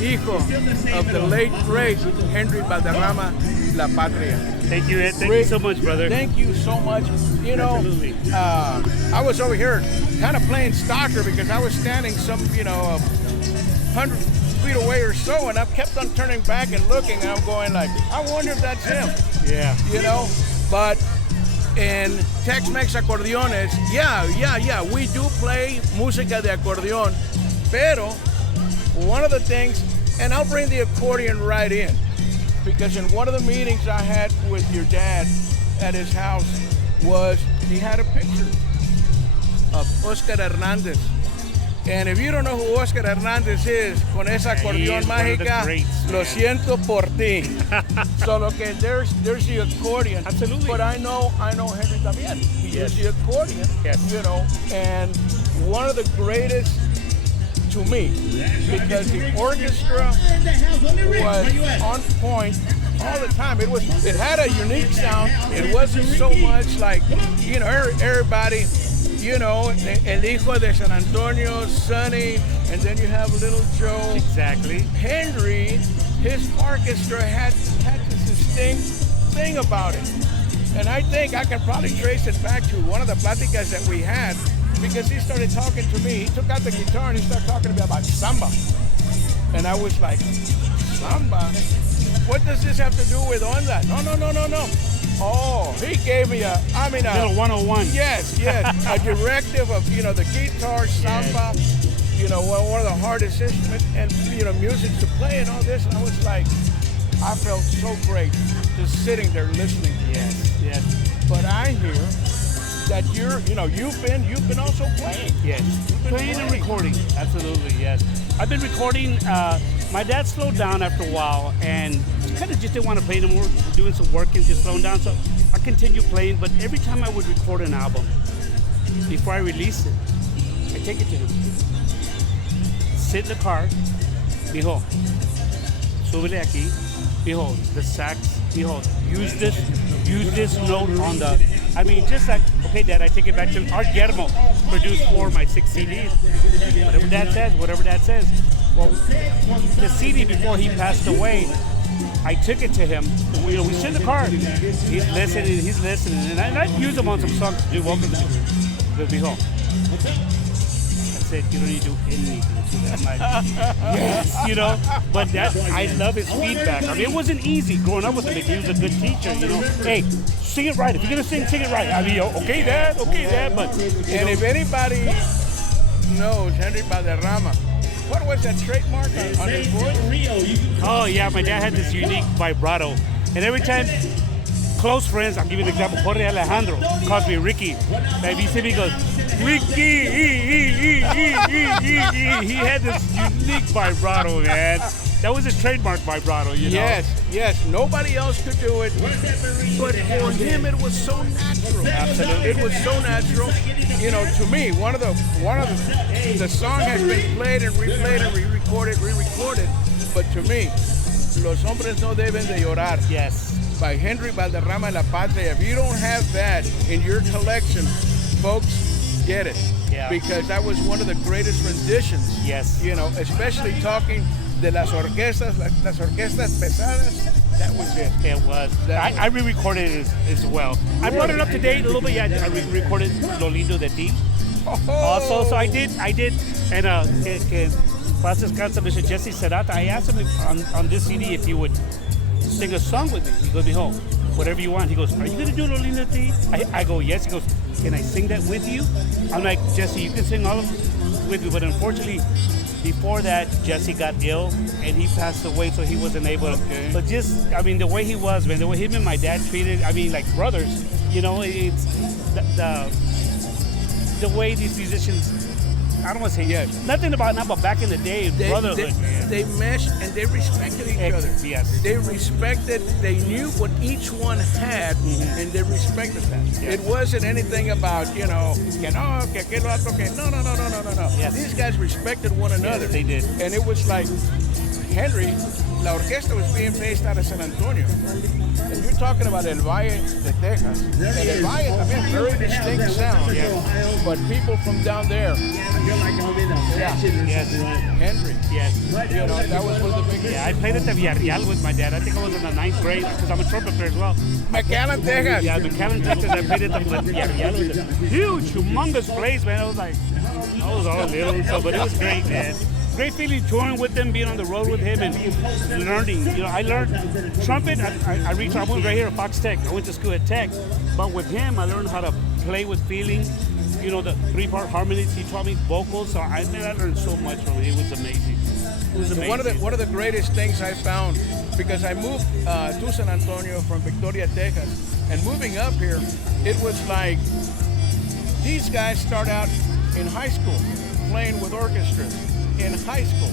hijo of the late great Henry Balderama, La Patria. Thank you, Ed. Thank Rick, you so much, brother. Thank you so much. You know, Absolutely. I was over here kind of playing stalker because I was standing some, 100 feet away or so, and I kept on turning back and looking, and I'm going like, I wonder if that's him. Yeah. But in Tex-Mex Acordeones, yeah, we do play música de acordeón, pero one of the things, and I'll bring the accordion right in, because in one of the meetings I had with your dad at his house was he had a picture of Oscar Hernandez. And if you don't know who Oscar Hernandez is, con esa acordeón mágica, lo siento por ti. So okay, there's the accordion. Absolutely. But I know Henry también. He Yes. used the accordion. Yes. And one of the greatest to me, because the orchestra was on point all the time. It had a unique sound. It wasn't so much like, everybody, El Hijo de San Antonio, Sonny, and then you have Little Joe. Exactly. Henry, his orchestra had this distinct thing about it. And I think I can probably trace it back to one of the Platicas that we had, because he started talking to me. He took out the guitar and he started talking to me about samba. And I was like, samba? What does this have to do with onda? No. Oh, he gave me a Little 101. Yes, a directive of, the guitar, samba, one of the hardest instruments and, music to play and all this. And I was like, I felt so great just sitting there listening. Yes. But I hear that you've been also playing. Yes. Playing and recording. Absolutely, yes. I've been recording. My dad slowed down after a while and kind of just didn't want to play anymore, doing some work and just slowing down. So I continued playing, but every time I would record an album, before I release it, I take it to him. Sit in the car, mijo, súbele aquí, mijo, the sax, mijo, use this note on the, just like, okay, Dad, I take it back to Art Guillermo, produced 4 of my 6 CDs. Whatever Dad says. Well, the CD before he passed away, I took it to him. We sit in the car. He's listening, and I'd use him on some songs to do welcome to the mijo. said, you don't need to do anything to that. I'm like, yes, you know. But that I love his feedback. I mean, it wasn't easy growing up with him. He was a good teacher, you know. Hey, sing it right. If you're gonna sing it right. I mean, okay, Dad. But And if anybody knows Henry Balderama, what was that trademark on his voice? oh yeah, my dad had this unique vibrato, and every time close friends, I'll give you an example. Jorge Alejandro calls me Ricky. Like, he said, he goes, Ricky. He had this unique vibrato, man. That was his trademark vibrato, you know. Yes. Nobody else could do it, but for him, it was so natural. Absolutely. It was so natural. You know, to me, one of the song has been played and replayed and re-recorded, but to me, Los Hombres No Deben de Llorar. Yes. By Henry Balderrama and La Patria. If you don't have that in your collection, folks, get it. Yeah. Because that was one of the greatest renditions. Yes. You know, especially talking de las orquestas pesadas. That was it. It was. I re-recorded it as well. I brought it up to date a little bit. Yeah, I re-recorded Lo Lindo de Ti. Also, so I did. And que paz descansa, Mr. Jesse Serrata. I asked him on this CD if he would sing a song with me. He goes, "Mijo, whatever you want." He goes, "Are you gonna do Lo Lindo de Ti?" I go, "Yes." He goes, "Can I sing that with you?" I'm like, "Jesse, you can sing all of it with me," but unfortunately, before that, Jesse got ill and he passed away, so he wasn't able to. Okay. But just, I mean, the way he was, man, the way him and my dad treated, I mean, like brothers, you know, it's the way these musicians, I don't want to say nothing about now, but back in the day, brotherhood, man. They meshed and they respected each other. Yes. They respected, they knew what each one had, and they respected that. Yes. It wasn't anything about, you know, que no, que aquel otro, que no. Yes. These guys respected one another. Yes, they did. And it was like, Henry, la orquesta was being based out of San Antonio. And you're talking about El Valle de Texas. And El Valle también, very distinct sound. Yes. But people from down there, Yes. Henry. Yes. You know, that was one of the biggest. Yeah, I played at the Villarreal with my dad. I think I was in the 9th grade because I'm a trumpet player as well. McAllen, Texas. Yeah, McAllen, Texas. I played at the Villarreal with them. Huge, humongous place, man. I was all little, but it was great, man. Great feeling touring with him, being on the road with him, and learning. You know, I learned trumpet. I went right here at Fox Tech. I went to school at Tech, but with him, I learned how to play with feeling. You know, the 3-part harmonies. He taught me vocals, so I learned so much from him. It was amazing. It was amazing. One of the greatest things I found, because I moved to San Antonio from Victoria, Texas, and moving up here, it was like these guys start out in high school playing with orchestras in high school.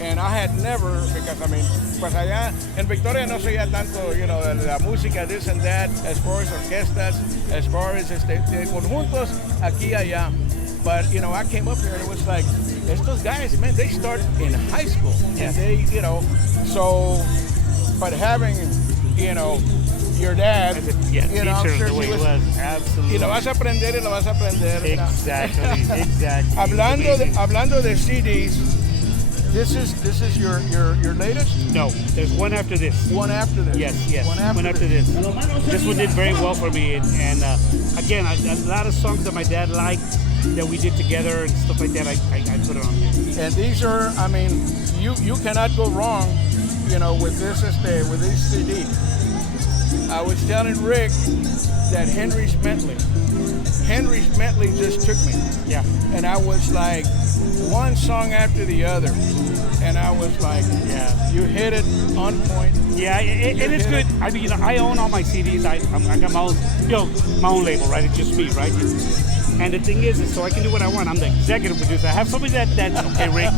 And I had never, because I mean, pues allá en Victoria no se oía tanto, you know, la música, this and that, as far as orquestas, as far as conjuntos, aquí allá. But, you know, I came up here and it was like, estos guys, man, they start in high school. Yes. And they, you know, so, but having, you know, your dad, you know, I'm teacher, sure the way he was, absolutely. Y lo vas a aprender y lo vas a aprender. Exactly. Hablando de CDs, this is your latest? No, there's one after this. One after this? Yes. One after this. This one did very well for me. And again, a lot of songs that my dad liked that we did together and stuff like that, I put it on here. And these are, I mean, you cannot go wrong, you know, with this CD. I was telling Rick that Henry's Bentley just took me. Yeah. And I was like, one song after the other. And I was like, yeah, you hit it on point. Yeah, and it's good. I mean, you know, I own all my CDs. I got my own, my own label, right? It's just me, right? And the thing is so I can do what I want. I'm the executive producer. I have somebody that's okay, Rick.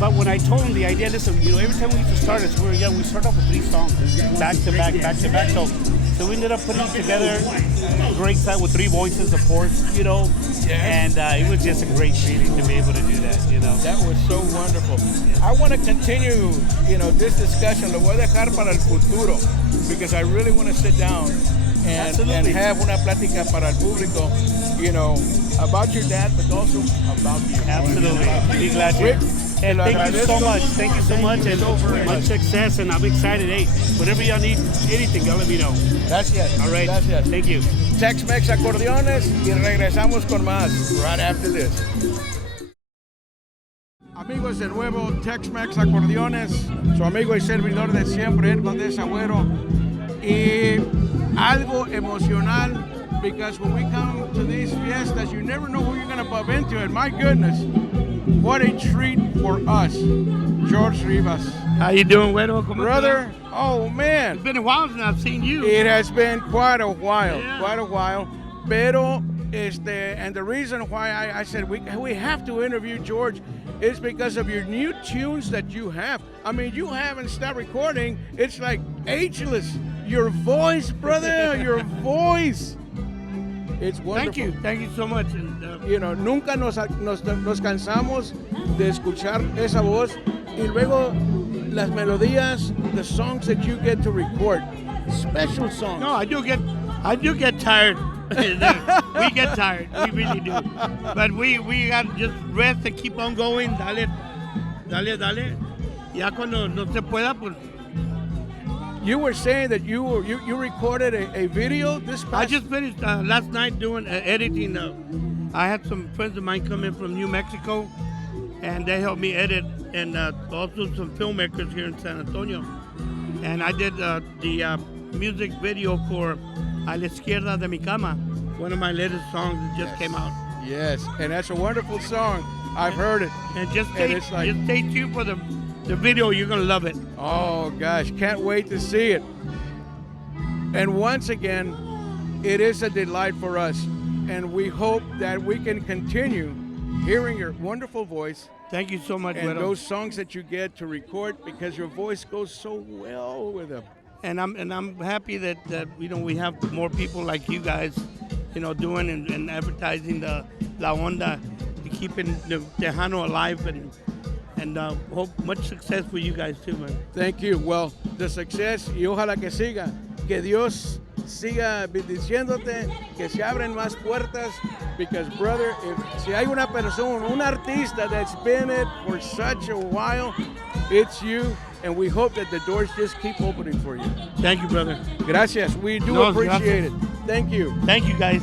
But when I told him the idea, listen, you know, every time we used to start this, we were young. We started off with 3 songs, back to back. So we ended up putting it together. Great set with 3 voices, of course, you know. Yes. And it was just a great feeling to be able to do that, you know. That was so wonderful. I want to continue, you know, this discussion. Lo voy a dejar para el futuro because I really want to sit down and have una plática para el público, you know, about your dad, but also about you. Absolutely. Be glad to. And thank you so much. Thank you so much, and much success. And I'm excited. Hey, whatever y'all need, anything, y'all let me know. Gracias. All right. Gracias. Thank you. Tex-Mex Acordeones y regresamos con más right after this. Amigos de nuevo, Tex-Mex Acordeones, su amigo y servidor de siempre, Ed Valdez Agüero. Y algo emocional, because when we come to these fiestas, you never know who you're going to bump into. And my goodness, what a treat for us, George Rivas. How you doing, Güero? Brother, oh man. It's been a while since I've seen you. It has been quite a while, Yeah. Pero, and the reason why I said we have to interview George is because of your new tunes that you have. I mean, you haven't stopped recording. It's like ageless. Your voice, brother, your voice. It's wonderful. Thank you so much. And, You know, nunca nos cansamos de escuchar esa voz y luego las melodías, the songs that you get to record, special songs. no, I do get tired. We get tired. We really do. But we got to just rest and keep on going. Dale. Ya cuando no se pueda, pues. You were saying that you recorded a video this past. I just finished last night doing editing. I had some friends of mine come in from New Mexico, and they helped me edit, and also some filmmakers here in San Antonio. And I did the music video for A la Izquierda de mi Cama, one of my latest songs that just came out. Yes, and that's a wonderful song. I've heard it. And just stay tuned for the video. You're going to love it. Oh, gosh, can't wait to see it. And once again, it is a delight for us, and we hope that we can continue hearing your wonderful voice. Thank you so much, And Güero. those songs that you get to record, because your voice goes so well with them. And I'm happy that we have more people like you guys, doing and advertising the La Onda, keeping the Tejano alive, and hope much success for you guys too, man. Thank you. Well, the success y ojalá que siga. Que Dios siga bendiciéndote, que se abren más puertas. Because, brother, si hay una persona, un artista that's been it for such a while, it's you. And we hope that the doors just keep opening for you. Thank you, brother. Gracias. We do appreciate it. Thank you. Thank you, guys.